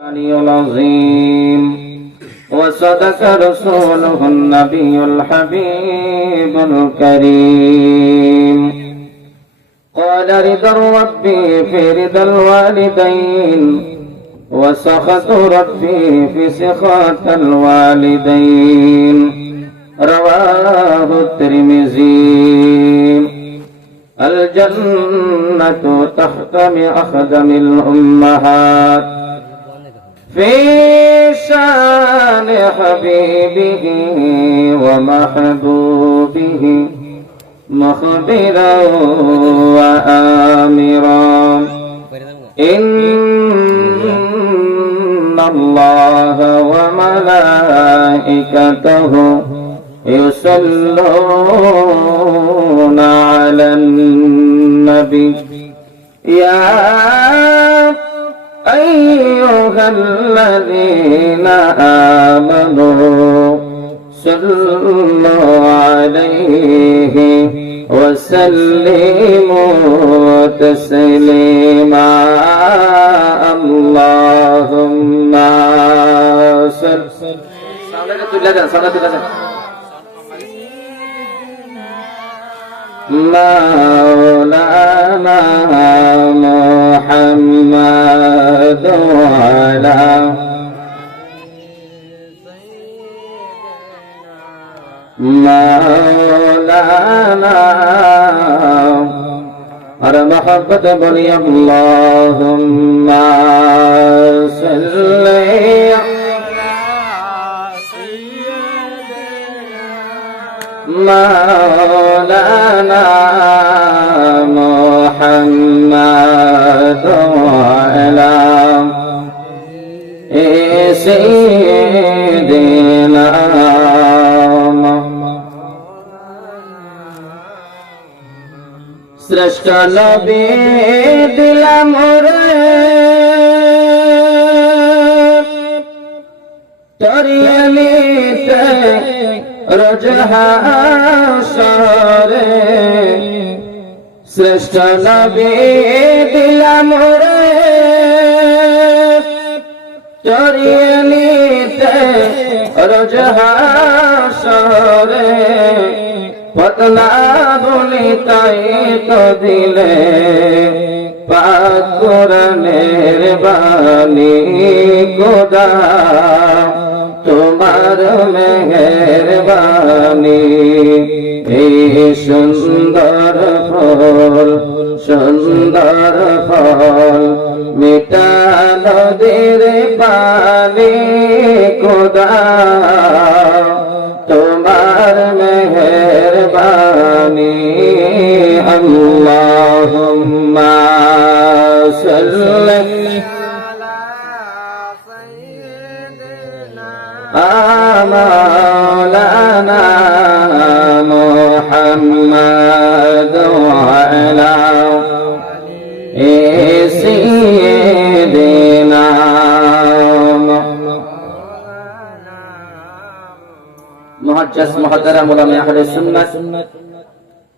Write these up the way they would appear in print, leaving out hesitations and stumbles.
العظيم وصدق رسوله النبي الحبيب الكريم قال رضا ربي في رضا الوالدين وسخط ربي في سخط الوالدين رواه الترمذي الجنة تحت أقدم الأمهات في شان حبيبه ومحبوبه مخبرا وآمرا إن الله وملائكته يصلون على النبي يا أيها الذين آمنوا صلوا عليه وسلموا تسليما اللهم صل مولانا محمد وعلى مولانا और मोहब्बत बोली अल्लाहुम्मा सल्ली مولانا محمد وعلى سيدنا श्रेष्ठ नबी दिलम रे तरियलीते रजहासरे श्रेष्ठ नबी दिलम रे तरियलीते रजहासरे पतना बोली ताई तो दिले पाक कुरानेर बानी खुदा तुम्हार मेहरबानी এই সুন্দর ফল মিঠা নদীর পানি খুদা তোমার মেহরবানি আল্লাহুম্মা সাল্লি مولانا محمد وعلى سيدنا मुहज्जस मुहतरम उलमा अहले सुन्नत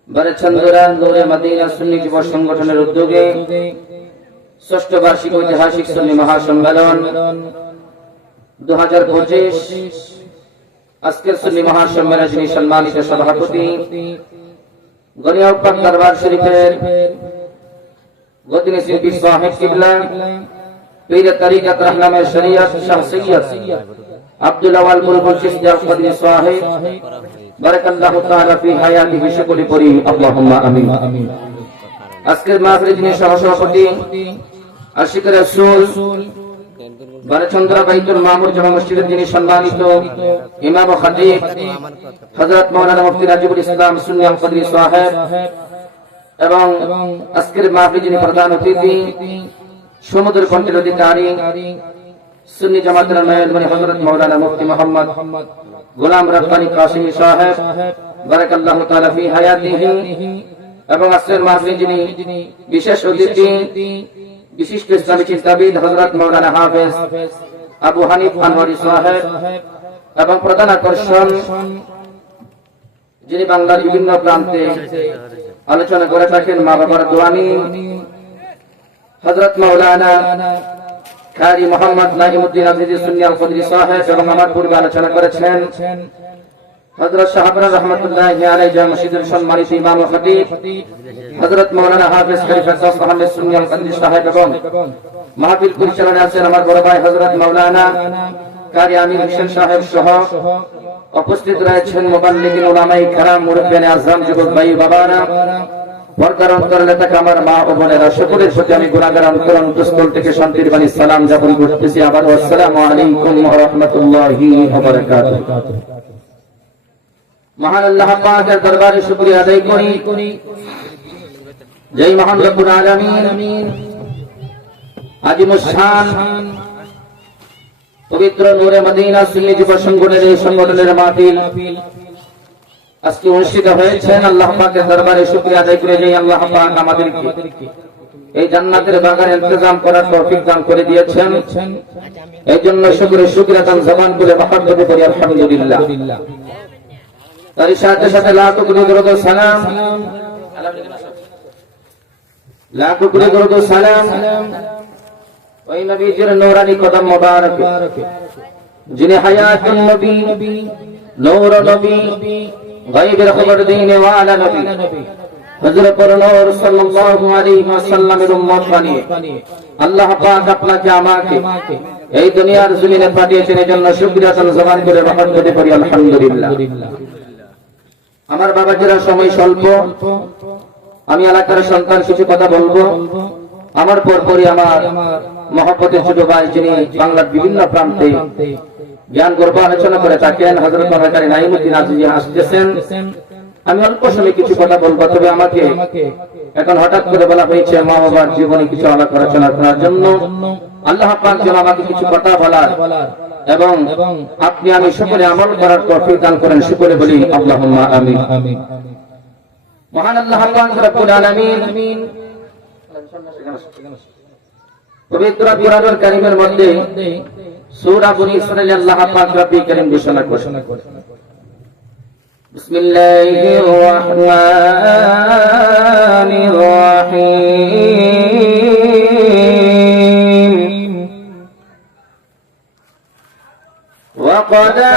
বারেছন্দরা নূরে মদিনা সুন্নি যুব সংগঠনের উদ্যোগে ষষ্ঠ বার্ষিক ঐতিহাসিক সুন্নি মহাসম্মেলন 2025 আজকের সুন্নি মহাসম্মেলনে যিনি সম্মানিত সভাপতি গনিয়া পাক দরবার শরীফের গদিনে শিল্পী সাহেব কিবলা পীর তরিকত রহনামে শরিয়ত শাহ সৈয়দ আব্দুল আওয়াল বুলবুল চিশতি আল কদরি সাহেব বারাকাল্লাহু তাআলা ফি হায়াতিহি সকলে পড়ি আল্লাহুম্মা আমিন। আজকের মাহফিলে যিনি সহসভাপতি আশিক রাসূল বারচন্দ্রা বাইতুল মামুর জামা মসজিদের যিনি সম্মানিত ইমাম ও খতিব হযরত মাওলানা মুফতি রাজিবুল ইসলাম সুন্নি আল কদরি সাহেব এবং আজকের মাহফিলে যিনি প্রধান অতিথি সমুদ্র কণ্ঠের অধিকারী সুন্নি জামাতের নয়নমণি হযরত মাওলানা মুফতি মুহাম্মদ গোলাম রব্বানী কাসিমি সাহেব বারাকাল্লাহু তাআলা ফি হায়াতিহি এবং আজকের মাহফিলে যিনি বিশেষ অতিথি বিশিষ্ট ইসলামী চিন্তাবিদ হযরত মাওলানা হাফেজ আবু হানিফ আনওয়ারি সাহেব এবং প্রধান আকর্ষণ যিনি বাংলার বিভিন্ন প্রান্তে আলোচনা করে থাকেন মা বাবার দোয়ানি হযরত মাওলানা কারি মোহাম্মদ নাইমুদ্দিন আজিজি সুন্নি আল কদরি সাহেব এবং আমার পূর্বে আলোচনা করেছেন হযরত শাহবান রহমাতুল্লাহি আলাইহি জামে মসজিদের সম্মানিত ইমাম ও খতিব হযরত মাওলানা হাফেজ খলিফাতুল্লাহ আহমদ সুন্নি আল কদরি সাহেব এবং মাহফিল পরিচালনায় আছেন আমার বড় ভাই হযরত মাওলানা কারি আমির হোসেন সাহেব সহ উপস্থিত রয়েছেন মুবাল্লিগিন উলামায়ে কেরাম মুরব্বিয়ানে আযম যুবক ভাই বাবারা পর্দার অন্তরালে থাকা আমার মা ও বোনেরা সকলের প্রতি আমি গুনাহগার অন্তরস্থল থেকে শান্তির বাণী সালাম জ্ঞাপন করতেছি। আবার আসসালামু আলাইকুম ওয়া রাহমাতুল্লাহি ওয়া বারাকাতুহু। মহান আল্লাহ পাকের দরবারে শুকরিয়া আদায় করি যেই মহান রব্বুল আলামিন আজিমুস শান পবিত্র নূরে মদিনা সুন্নি যুব সংগঠনের এই সংগঠনের মাহফিল আজকে অনুষ্ঠিত হয়েছে। আল্লাহ পাকের দরবারে শুকরিয়া আদায় করে যে আল্লাহ পাক আমাদেরকে এই জান্নাতের বাগানের ইন্তজাম করার তৌফিক দান করে দিয়েছেন, এই জন্য শুকরিয়া দান জবান করে মহব্বত করি আলহামদুলিল্লাহ। তার সাথে সাথে লাখো কোটি দরুদ ও সালাম ওই নবীজির নূরানি কদম মোবারক যিনি হায়াতুন নবী, নূর নবী, গায়বের খবর দিনে ওয়ালা নবী হযরত নূর সাল্লাল্লাহু আলাইহি ওয়াসাল্লামের উম্মত বানিয়ে আল্লাহ পাক আপনাকে আমাকে এই দুনিয়ার জমিনে পাঠিয়েছেন, এজন্য শুকরিয়া তার জবান করে মহব্বত করি আলহামদুলিল্লাহ। আমার বাবাজিরা সময় স্বল্প, আমি এলাকার সন্তান কিছু কথা বলবো। আমার পরপরই আমার মহব্বতের ছোট ভাই যিনি বাংলার বিভিন্ন প্রান্তে জ্ঞান গর্ব আলোচনা করে থাকেন হযরত মাওলানা কারি নাইমুদ্দিন আজিজি আসতেছেন। আমি অল্প সময় কিছু কথা বলবো, তবে আমাকে এখন হঠাৎ করে বলা হয়েছে মা বাবার জীবনে কিছু আলোচনা করার জন্য। আল্লাহ পাক যেন আমাকে কিছু কথা বলার এবং আপনি আমি সকলে আমল করার তৌফিক দান করেন, সকলে বলি আল্লাহুম্মা আমিন। মহান আল্লাহ পাক রব্বুল আলামিন পবিত্র কুরআনুল কারীমের মধ্যে সূরা বনী ইসরাঈল আল্লাহ পাক রব্বুল কারীম ঘোষণা করেন, বিসমিল্লাহির রাহমানির রাহিম ওয়া ক্বাদা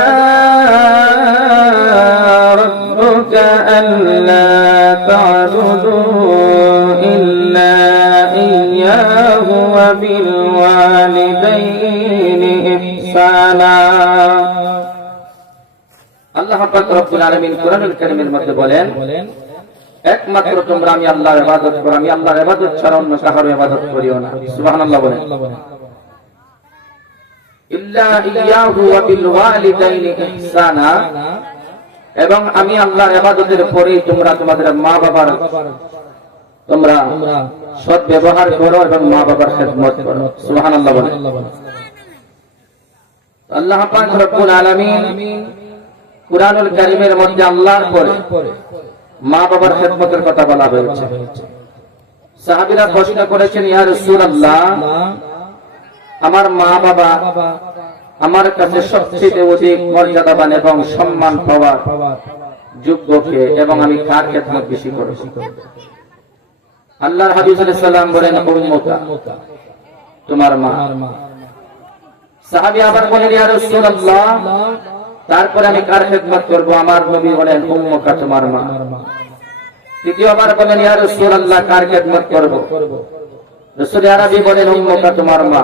রাব্বুকা আল্লা তা'বুদু ইল্লা ইয়্যাহু ওয়া বিল ওয়ালিদাইনি ইহসানা। আল্লাহ পাক রব্বুল আলামিন কুরআনুল কারীমের মধ্যে বলেন, একমাত্র তোমরা আমি আল্লাহর ইবাদত করো, আমি আল্লাহর ইবাদত ছাড়া অন্য কারো ইবাদত করিও না। সুবহানাল্লাহ বলেন। ইল্লা ইয়্যাহু ওয়া বিল ওয়ালিদাইনি ইহসানা, এবং আমি আল্লাহর ইবাদতের পরেই তোমরা তোমাদের মা বাবার তোমরা সৎ ব্যবহার করো এবং মা বাবার খেদমত করো। সুবহানাল্লাহ বলেন। আল্লাহ পাক রব্বুল আলামিন কুরআনুল কারীমের মধ্যে আল্লাহর পরে মা বাবার খেদমতের কথা বলা হয়েছে। সাহাবীরা প্রশ্ন করেছেন, ইয়া রাসূলুল্লাহ, আমার মা বাবা আমার কাছে সবচেয়ে অধিক মর্যাদাবান এবং সম্মান পাওয়ার যোগ্য কে, এবং আমি কার খেদমত বেশি করব? আল্লাহর হাবিব সাল্লাল্লাহু আলাইহি সাল্লাম বলেন, উম্মুকা, তোমার মা। সাহাবী আবার বলেন, ইয়া রাসূলুল্লাহ, তারপরে আমি কার খেদমত করব? আমার নবী বলেন, উম্মুকা, তোমার মা। তৃতীয়বার বলেন, ইয়া রাসূলুল্লাহ, কার খেদমত করব? রাসূল আরবি বলেন, উম্মুকা, তোমার মা।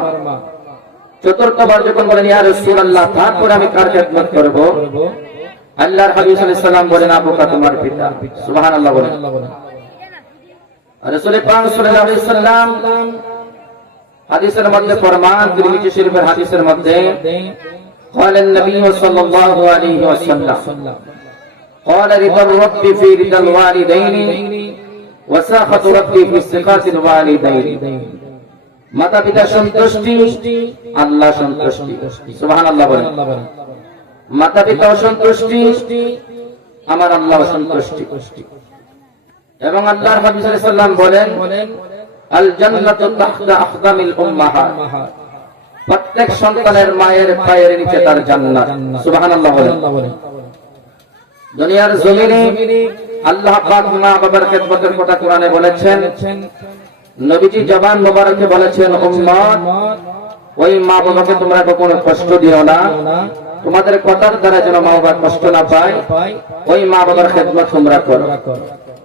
চতুর্থবার যখন বলেন, ইয়া রাসূলুল্লাহ, তারপরে আমি কার খেদমত করব? আল্লাহর হাবিব সাল্লাল্লাহু আলাইহি সাল্লাম বলেন, আবুকা, তোমার পিতা। সুবহানাল্লাহ বলেন। রাসূল পাক সাল্লাল্লাহু আলাইহি সাল্লাম হাদিসের মধ্যে ফরমান, তিরমিজি শরীফের হাদিসের মধ্যে, قال النبي صلى الله عليه وسلم قال رضا الرب في رضا الوالدين وسخط ربي في سخط الوالدين। মাতা পিতা সন্তুষ্টি, আল্লাহ সন্তুষ্টি। সুবহানাল্লাহ বলেন। মাতা পিতা সন্তুষ্টি, আমার আল্লাহ সন্তুষ্টি। এবং আল্লাহর হাবিব সাল্লাল্লাহু আলাইহি সাল্লাম বলেন, আল জান্নাতু তাহতা আখদামিল উম্মাহাত, প্রত্যেক সন্তানের মায়ের পায়ের নিচে তার জান্নাত। সুবহানাল্লাহ বলেন। দুনিয়ার জমিনে আল্লাহ পাক মা বাবার খেদমতের কথা কোরআনে বলেছেন, নবীজি জবান মোবারকে বলেছেন, উম্মত, ওই মা বাবাকে তোমরা কখনো কষ্ট দিও না, তোমাদের কথার দ্বারা যেন মা বাবা কষ্ট না পায়, ওই মা বাবার খেদমত তোমরা করো।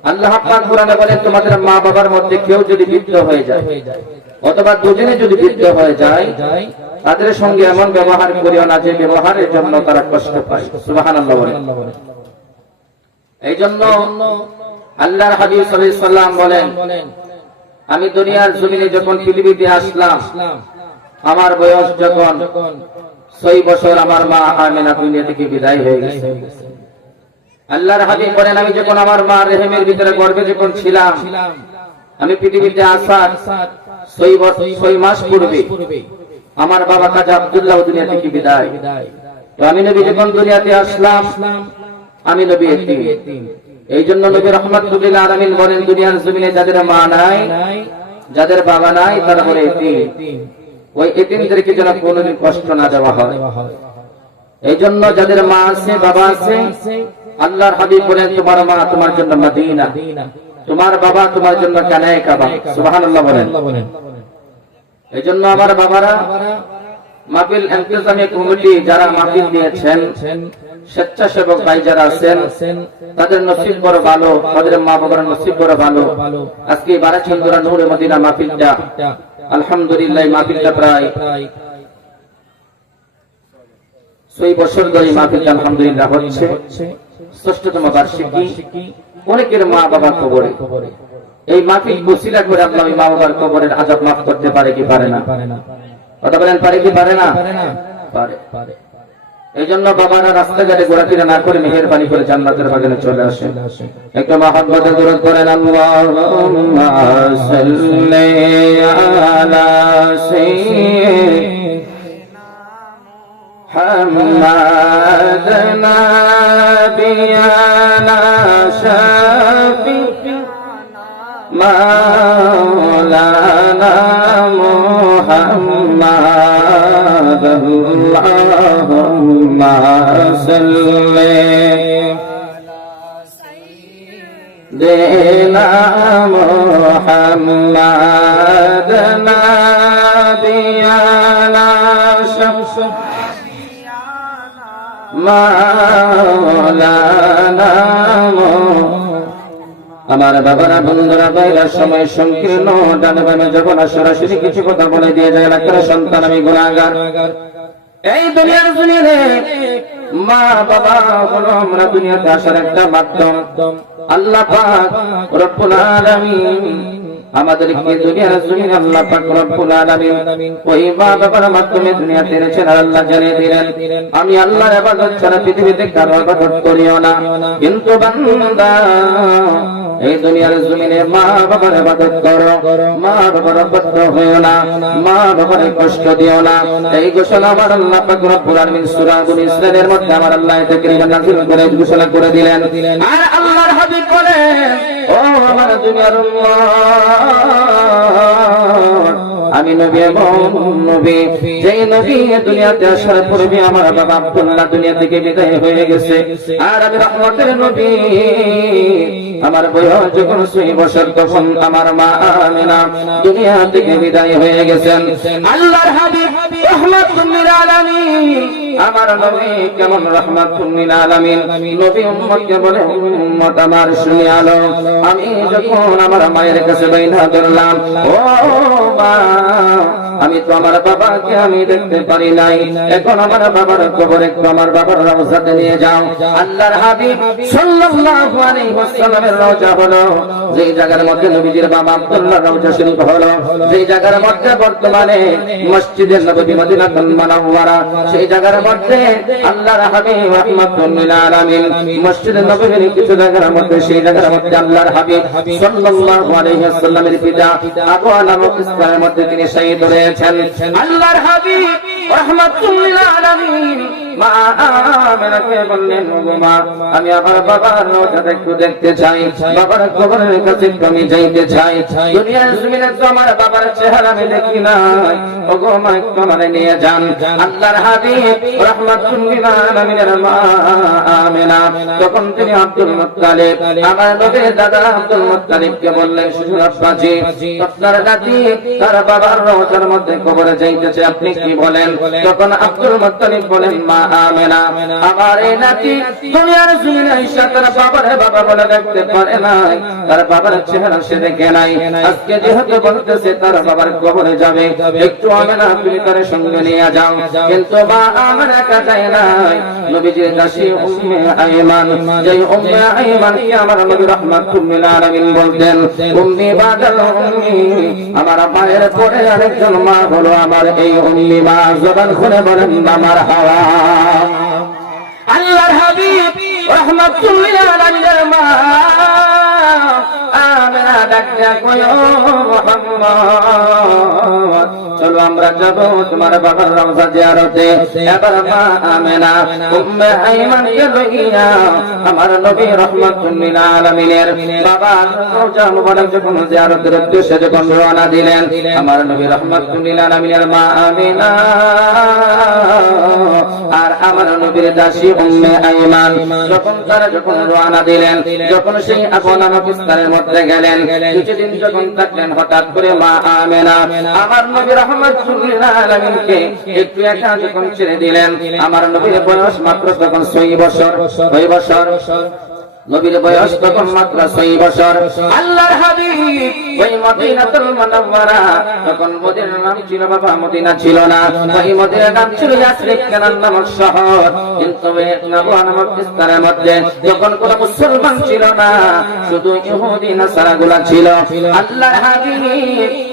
আল্লাহ পাক কোরআনে বলেন, তোমাদের মা বাবার মধ্যে কেউ যদি বৃদ্ধ হয়ে যায় অথবা দুজনে যদি বৃদ্ধ হয়ে যায়, তাদের সঙ্গে এমন ব্যবহার করিও না যে ব্যবহারের জন্য তারা কষ্ট পায়। সুবহানাল্লাহ বলেন। এই জন্য আল্লাহর হাবিব সাল্লাল্লাহু আলাইহি সাল্লাম বলেন, আমি দুনিয়ার জমিনে যখন পৃথিবীতে আসলাম, আমার বয়স যখন 6 বছর, আমার মা আমিনা দুনিয়া থেকে বিদায় হয়ে গেছে। আল্লাহর হাবিব বলেন, আমি যখন আমার মা রেহেমের ভিতরে গর্ভে যখন ছিলাম, আমি পৃথিবীতে আসার 6 মাস পূর্বে আমার বাবা কাজী আব্দুল্লাহ দুনিয়া থেকে বিদায়। তো আমি নবী যখন দুনিয়াতে আসলাম, আমি নবী এতিম। এই জন্য নবী রাহমাতুল লিল আলামিন বলেন, দুনিয়ার জমিনে যাদের মা নাই, যাদের বাবা নাই, তারা হলো এতিম। ওই এতিমদেরকে যেন কোনোদিন কষ্ট না দেওয়া হয়। এই জন্য যাদের মা আছে, বাবা আছে, আল্লাহর হাবিব বলেন, তোমার মা তোমার জন্য মদিনা, তোমার বাবা তোমার জন্য কানায়ে কাবা। সুবহানাল্লাহ বলেন। এই জন্য আমার বাবারা, মাহফিল ইন্তেজামি কমিটি যারা মাহফিল দিয়েছেন, স্বেচ্ছাসেবক ভাই যারা আছেন, তাদের নসিব বড় ভালো, তাদের মা বাবার নসিব বড় ভালো। আজকে বারাচন্দরা নূরে মদিনা মাহফিলটা, আলহামদুলিল্লাহ, মাহফিলটা প্রায় 6 বছর ধরে মাহফিলটা আলহামদুলিল্লাহ হচ্ছে। 6তম বার্ষিকী। অনেকের মা বাবা কবরে। এই মাহফিল বসিলা করে আল্লাহ ওই মা বাবার কবরের আযাব মাফ করতে পারে কি পারে না? কথা বলেন, পারে কি পারে না? পারে। এই জন্য বাবারা রাস্তাঘাটে ঘোরাফেরা না করে মেহেরবানি করে জান্নাতের বাগানে চলে আসেন। একটু মহব্বতে দরুদ পড়েন, আল্লাহুম্মা সাল্লি আলা মুহাম্মাদ নাবিয়ানা শাফি'না মাওলানা মুহাম্মাদ আল্লাহুম্মা সাল্লি দেনা মুহাম্মাদ নাবিয়ানা শাফি'না মাওলানা। আমার বাবারা, বন্ধুরা, বাইরের সময় সংকীর্ণ, ডানে বামে যখন সরাসরি কিছু কথা বলে দিয়ে যায়, একটা সন্তান আমি গুনাহগার। এই দুনিয়ার জমিনে মা বাবা হলো আমরা দুনিয়াতে আসার একটা মাধ্যম। আল্লাহ পাক রব্বুল আলামিন আমাদেরকে দুনিয়ার জমিনে আল্লাহ পাক রব্বুল আলামিন ওই মা বাবার মাধ্যমে দুনিয়াতে এনেছেন। আর আল্লাহ জানিয়ে দিলেন, আমি আল্লাহর ইবাদত ছাড়া পৃথিবীতে কারো ইবাদত করিও না। কিন্তু বান্দা, এই দুনিয়ার জমিনে মা বাবার ইবাদত করো, মা বাবার অবাধ্য হইও না, মা বাবার কষ্ট দিও না। এই ঘোষণা আমার আল্লাহ পাক রব্বুল আলামিন সূরা বনী ইসরাঈলের মধ্যে আমার আল্লাহ তাকরীমান নাযিল করে ঘোষণা করে দিলেন। আর আল্লাহর হাবিব বলেন, ও আমার দুনিয়ার উম্মত, আমি নবী এবং নবী, যেই নবী দুনিয়াতে আসার পূর্বে আমার বাবা আব্দুল্লাহ দুনিয়া থেকে বিদায় হয়ে গেছে। আর আমি রহমতের নবী, আমার বয়স যখন 6 বছর, তখন আমার মা আমিনা দুনিয়া থেকে বিদায় হয়ে গেছেন। আল্লাহর হাবিব রাহমাতুল লিল আলামিন, আমার নবী কেমন রাহমাতুল লিল আলামিন, নবী উম্মতকে বলে, উম্মত আমার শুনে আলো, আমি যখন আমার মায়ের কাছে বাইনা ধরলাম, ও মা, আমি তো আমার বাবাকে আমি দেখতে পারি নাই, এখন আমার বাবার কবর একটু আমার বাবার রওজাতে নিয়ে যাও। আল্লাহর হাবিব সাল্লাল্লাহু আলাইহি ওয়াসাল্লামের রওজা হলো যেই জায়গার মধ্যে নবীজির বাবা আব্দুল্লাহ রওজা শরীফ হলো, যেই জায়গার মধ্যে বর্তমানে মসজিদে নববী মদিনাতুল মুনাওয়ারা, সেই জায়গার মধ্যে আল্লাহর হাবিব রাহমাতুল লিল আলামিন মসজিদে নববীর কিছু জায়গার মধ্যে, সেই জায়গার মধ্যে আল্লাহর হাবিব সাল্লাল্লাহু আলাইহি ওয়াসাল্লামের পিতা আবু নামক স্থানের মধ্যে তিনি শহীদ হয়েছেন। আল্লাহর হাবিব রাহমাতুল লিল আলামিন মা আমেনাকে বললেন, ওগো মা, আমি আমার বাবার রওজা একটু দেখতে চাই, বাবার কবরের কাছে আমি যাইতে চাই। দুনিয়ার জমিনে তো আমার বাবার চেহারা আমি দেখি না, ওগো মা একটু আমারে নিয়ে যান। আল্লাহর হাবিব রাহমাতুল লিল আলামিনের মা আমেনা তখন তিনি আব্দুল মুত্তালিব, আমার নবীর দাদা আব্দুল মুত্তালিবকে বললেন, শ্বশুর আব্বাজি, আপনার নাতি তার বাবার রওজার মধ্যে কবরে যাইতেছে, আপনি কি বলেন? তখন আব্দুল মুত্তালিব বলেন, মা আমেনা, আমার এই নাতি দুনিয়ার জমিনে এসে তার বাবার বাবা বলে দেখতে পারে না, তার বাবার চেহারা সে দেখে নাই। আজকে যেহেতু বলতেছে তার বাবার কবরে যাবে, একটু আমেনা তুমি তার সঙ্গে নিয়ে যাও। কিন্তু মা আমেনা একা যায় নাই, নবীজির দাসী উম্মে আইমান, যেই উম্মে আইমান কি আমার নবী রাহমাতুল লিল আলামিন বলতেন, উম্মি বাদাল উম্মি, আমার মায়ের পরে আরেকজন মা হলো আমার এই উম্মি মা। জবান খুলে বলেন আমার হাওয়া। আল্লাহর হাবিব রাহমাতুল লিল আলামিনের মা আমেনা ডাকতে কয়, ও মুহাম্মদ, চলো আমরা যাব তোমার বাবার রওজা জিয়ারতে। এবার মা আমেনা উম্মে আইমানকে লইয়া আমার নবী রাহমাতুল লিল আলামিনের বাবার রওজা মুবারক যখন জিয়ারতের উদ্দেশ্যে যখন রওনা দিলেন, আমার নবী রাহমাতুল লিল আলামিনের মা আমেনা আর আমার নবীর দাসী উম্মে আইমান যখন রওনা দিলেন, যখন সেই আপনা বিস্তারের মধ্যে গেলেন, কিছুদিন যখন থাকলেন, হঠাৎ করে মা আমেনা আমার নবী রাহমাতুল লিল আলামিনকে একটু একা যখন ছেড়ে দিলেন, আমার নবীর বয়স মাত্র তখন 6 বছর। নবীর বয়স তখন মাত্র 6 বছর। আল্লাহর হাবিব ওই মদিনাতুল মুনাওয়ারা, তখন মদিনার নাম ছিল বাবা মদিনা ছিল না, ওই মদিনার নাম ছিল ইয়াসরিব নামক শহর। কিন্তু এই নবুয়া নামক স্থানের মধ্যে যখন কোন মুসলমান ছিল না, শুধু ইহুদি নাসারাগুলা ছিল। আল্লাহর হাবিব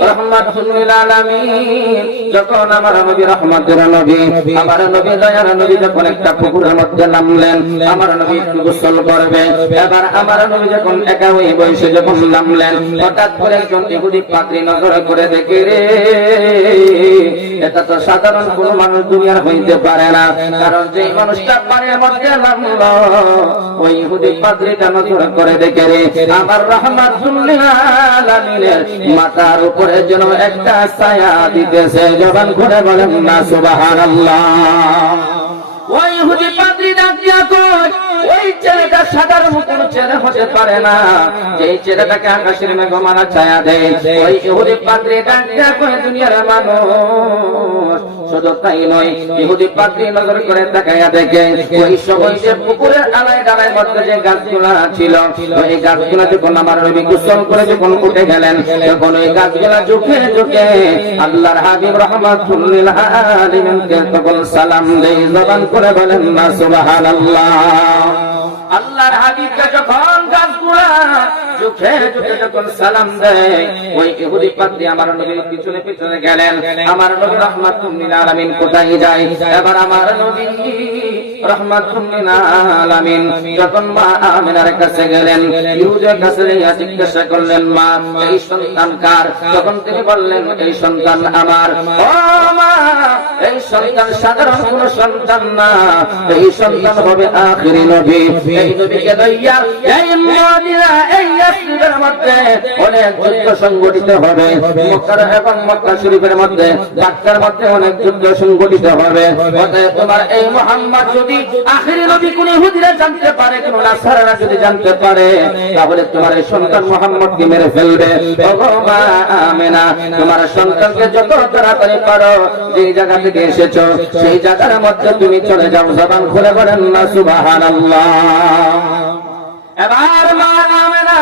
রাহমাতুল লিল আলামিন যখন আমার নবী রহমতের নবী, আমার নবী দয়ার নবী যখন একটা পুকুরের মধ্যে নামলেন, আমার নবী একটু গোসল করবে, এবার আমার নবী যখন একা হয়ে বসে যখন নামলেন, হঠাৎ করে একজন ইহুদি পাদ্রী নজর করে দেখে, রে এটা তো সাধারণ কোন মানুষ দুনিয়ার হইতে পারে না, কারণ যে মানুষটা পানির মধ্যে নামলো ওই ইহুদি পাদ্রীটা নজর করে দেখে, রে আমার রাহমাতুল লিল আলামিনের মাথার উপরে যেন একটা ছায়া দিতেছে। জবান খুলে বলেন না সুবহানাল্লাহ। ওই ইহুদি পাদ্রী ডাক দিয়া কয়, ওই ছেলেটা সাধারণ কোনো ছেলে হতে পারে না, যেই ছেলেটাকে আকাশের মেঘমালা ছায়া দেয়। ওই ইহুদি পাদ্রী ডাক দিয়া কয়, দুনিয়ার মানুষ, শুধু তাই নয়, ইহুদি পাদ্রী নজর করে তাকাইয়া দেখে ওই সময় যে পুকুরের আলায় ডালায় মধ্যে যে গাছগুলা ছিল, ওই গাছগুলা যখন আমার নবী গোসল করে যখন উঠে গেলেন, তখন ওই গাছগুলা ঝুঁকে ঝুঁকে আল্লাহর হাবিব রাহমাতুল লিল আলামিনকে তখন সালাম দেয়। জবান করে বলেন না সুবহানাল্লাহ। আল্লাহর হাবিবকে যখন গাছগুলা ঝুঁকে ঝুঁকে যখন সালাম দেয়, ওই ইহুদি পাদ্রী আমার নবীর পিছনে পিছনে গেলেন। আমার নবী রাহমাতুল লিল আলামিন কোথায় যায়? এবার আমার নবী রাহমাতুল লিল আলামিন যখন মা আমেনার কাছে গেলেন, ইহুদির কাছে জিজ্ঞাসা করলেন, মা এই সন্তান কার? তখন তিনি বললেন, এই সন্তান আমার। ও মা, এই সন্তান সাধারণ কোন সন্তান না, এই সন্তান হবে আখিরি নবী। এই নবীকে লইয়া এই মদিনা এই ইয়াসরিবের মধ্যে অনেক যুদ্ধ সংগঠিত হবে, মক্কা এবং মক্কা শরীফের মধ্যে মক্কার মধ্যে অনেক যুদ্ধ সংগঠিত হবে। অতএব তোমার এই মুহাম্মদ যদি আখিরি নবী কোন ইহুদিরা জানতে পারে, কোন নাসারারা যদি জানতে পারে, তাহলে তোমার এই সন্তান মুহাম্মদকে মেরে ফেলবে। ওগো মা আমেনা, তোমার সন্তানকে যত তাড়াতাড়ি পারো যে জায়গা থেকে এসেছো সেই জায়গার মধ্যে তুমি চলে যাও। জবান খুলে বলেন না সুবহানাল্লাহ। এবার মা আমেনা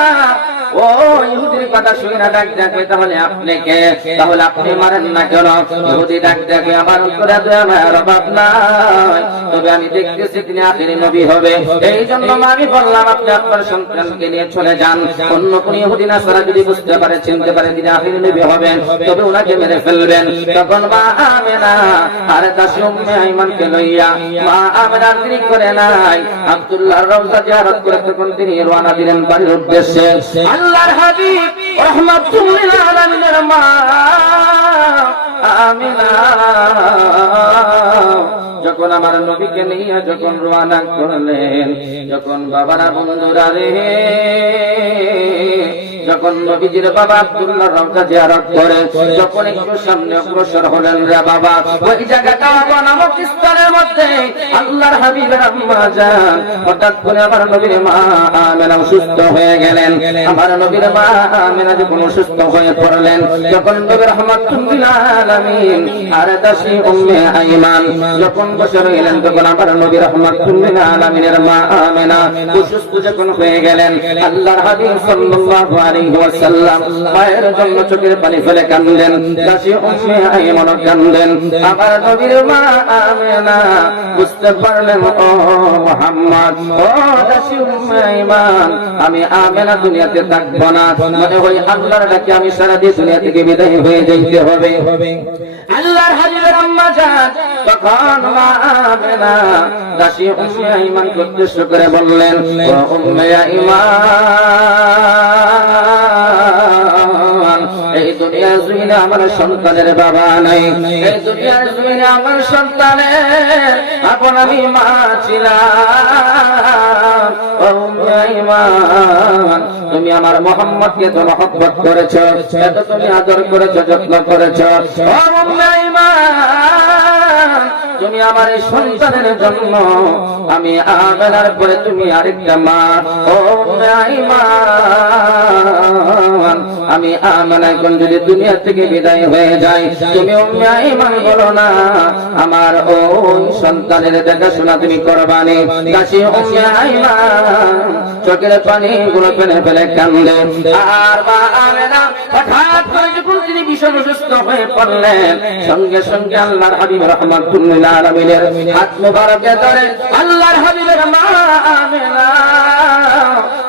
ও ইহুদির কথা শুনে ডাক দেখে, তাহলে আপনি কে? তাহলে আপনি মারেন না কেন? ইহুদি ডাক দেখে, আমার উত্তরে আমার অভাব নাই, তবে আমি দেখতেছি তিনি আখিরি নবী হবে, এই জন্য আমি বললাম আপনি আপনার সন্তানকে নিয়ে চলে যান। অন্য কোন ইহুদি নাসারা যদি বুঝতে পারে, চিনতে পারে তিনি আখিরি নবী হবেন, তবে ওনাকে মেরে ফেলবেন। তখন মা আমেনা আর দাসী উম্মে আইমানকে লইয়া মা আমেনা দেরি করে নাই, আব্দুল্লাহর রওজা জিয়ারত করে তখন তিনি রওনা দিলেন বাড়ির উদ্দেশ্যে। আল্লাহর হাবিব রাহমাতুল লিল আলামিনের মা আমিনা যখন আমার নবীকে নিয়ে যখন রওনা করলেন, যখন বাবারা বন্ধুরা রে, যখন নবীজির বাবা আব্দুল্লাহ রওজা জিয়ারত করে যখন একটু সামনে অগ্রসর হলেন রে বাবা, ওই জায়গাটা নামক স্থানের মধ্যে আল্লাহর হাবিবের আম্মা জান হঠাৎ করে আমার নবীর মা আমেনা অসুস্থ হয়ে গেলেন। আমার নবীর মা আমেনা যখন অসুস্থ হয়ে পড়লেন, যখন নবী রাহমাতুল লিল আলামিন আর দাসী উম্মে আইমান যখন বসে রইলেন, তখন আমার নবী রাহমাতুল লিল আলামিনের মা আমেনা অসুস্থ যখন হয়ে গেলেন, আল্লাহর হাবিব সাল্লাল্লাহু আলাইহি ওয়াসাল্লাম মায়ের জন্য চোখের পানি ফেলে কাঁদলেন, দাসী উম্মে আইমান কাঁদলেন। আমার নবীর মা আমেনা বুঝতে পারলেন, ও মুহাম্মদ, ও দাসী উম্মে আইমান, আমি আমেনা দুনিয়াতে থাকবো না, মনে হয় আল্লাহর ডাকে আমি সারা দিয়ে দুনিয়া থেকে বিদায় হয়ে যাইতে হবে। আল্লাহর হাবিবের আম্মা জান তখন মা আমেনা দাসী উম্মে আইমান উদ্দেশ্য করে বললেন, ও উম্মে আইমান, এই দুনিয়ার জমিনে আমার সন্তানের বাবা নাই, এই দুনিয়ার জমিনে আমার সন্তানের এখন আমি মা ছিলাম। ও উম্মে আইমান, তুমি আমার মুহাম্মদকে তো মহব্বত করেছো, এত তুমি আদর করেছো, যত্ন করেছো। ও উম্মে আইমান, তুমি আমার এই সন্তানের জন্য আমি আমেনার পরে তুমি আরেকটা মা। ও উম্মে আইমান, আমি আমেনা এখন যদি দুনিয়া থেকে বিদায় হয়ে যায়, তুমি উম্মে আইমান বলো না আমার ওই সন্তানের দেখাশোনা তুমি করবানি। দাসী উম্মে আইমান চোখের পানি গুলো ফেলে ফেলে কান্দে। আর মা আমেনা হঠাৎ করে যখন তিনি ভীষণ অসুস্থ হয়ে পড়লেন, সঙ্গে সঙ্গে আল্লাহর হাবিব রাহমাতুল লিল আলামিনের হাত মুবারকে ধরে আল্লাহর হাবিবের মা আমেনা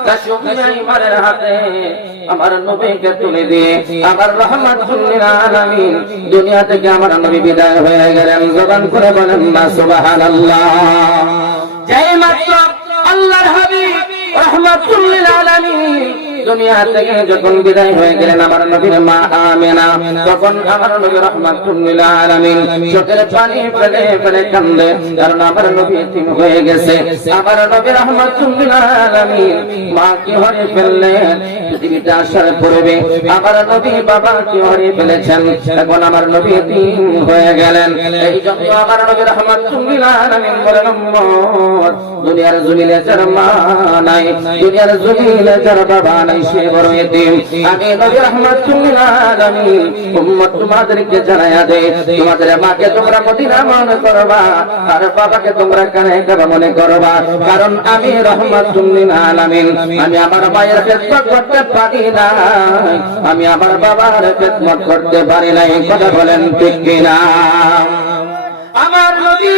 দাসী উম্মে আইমানের হাতে আমার নবীকে তুলে দিয়ে আমার রাহমাতুল লিল আলামিন দুনিয়া থেকে আমার নবী বিদায় হয়ে গেলেন। জবান করে বলেন না সুবহানাল্লাহ। যেই মাত্র আল্লাহর হাবিব রাহমাতুল লিল আলামিন দুনিয়া থেকে যখন বিদায় হয়ে গেলেন আমার নবীর মা আমেনা, তখন আমার নবী রাহমাতুল লিল আলামিন চোখের পানি ফেলে ফেলে কান্দে, কারণ আমার নবী এতিম হয়ে গেছে। আমার নবী রাহমাতুল লিল আলামিন মা কি হারিয়ে ফেললেন, পৃথিবীতে আসার পূর্বে আমার নবী বাবা কি হারিয়ে ফেলেছেন, এখন আমার নবী এতিম হয়ে গেলেন। এই জন্য আমার নবী রাহমাতুল লিল আলামিন বলেন, উম্মত, দুনিয়ার জমিনে যার মা নাই, দুনিয়ার জমিনে যার বাবা নাই, সে বড় এতিম। আমি নবী রাহমাতুল লিল আলামিন উম্মত তোমাদেরকে জানায়া দেই, তোমাদের মাকে তোমরা মদিনা মনে করবা, আর বাবাকে তোমরা কানে কাবা মনে করবা, কারণ আমি রাহমাতুল লিল আলামিন আমি আমার মায়ের খেদমত করতে পারি না, আমি আমার বাবার খেদমত করতে পারি নাই। কথা বলেন ঠিক কিনা? আমার নবী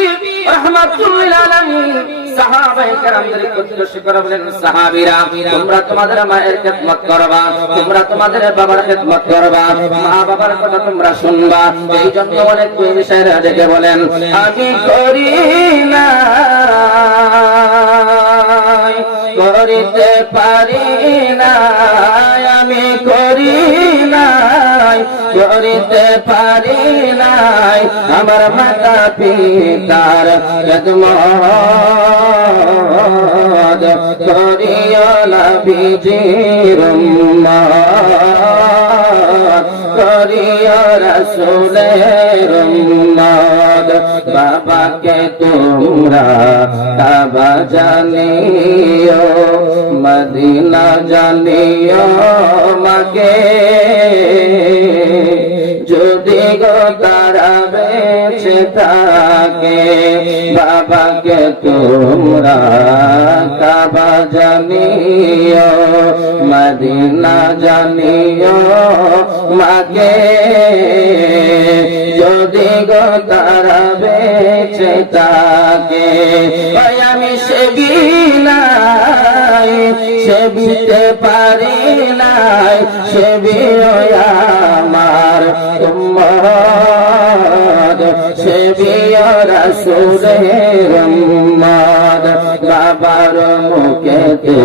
রাহমাতুল লিল আলামিন সাহাবায়ে কেরামদেরকে উদ্দেশ্য করে বলেন, সাহাবীরা, তোমরা তোমাদের মায়ের খেদমত করবা, তোমরা তোমাদের বাবার খেদমত করবা, মা বাবার কথা তোমরা শুনবা। এই জন্য অনেক বিষয়রা দেখে বলেন, আমি করি না, করিতে পারি না, আমি করি নাই, করিতে পারি নাই আমার মাতা পিতার খেদমত, করিও নবীজির উম্মত, করিও রাসূলের উম্মত। বাবাকে তোমরা কাবা জানিও, মদিনা জানিও, মাকে যদি গো তারা বেঁচে থাকে। বাবাকে তোমরা কাবা জানিও, মদিনা জানিও, মাকে যদি গো তারা বেঁচে থাকে। আমি সেবি নাই, সেবিতে পারি নাই, সেবিও আমার উম্মত, সেবিও রাসূলের উম্মত। বাবার মুখেতে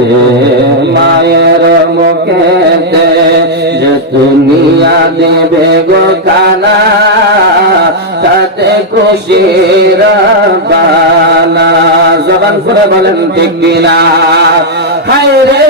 মায়ের মুখেতে যে দুনিয়া দেবে গো কানা, তার তাতে খুশি রব্বানা জবান করে বলেন ঠিক কিনা হায় রে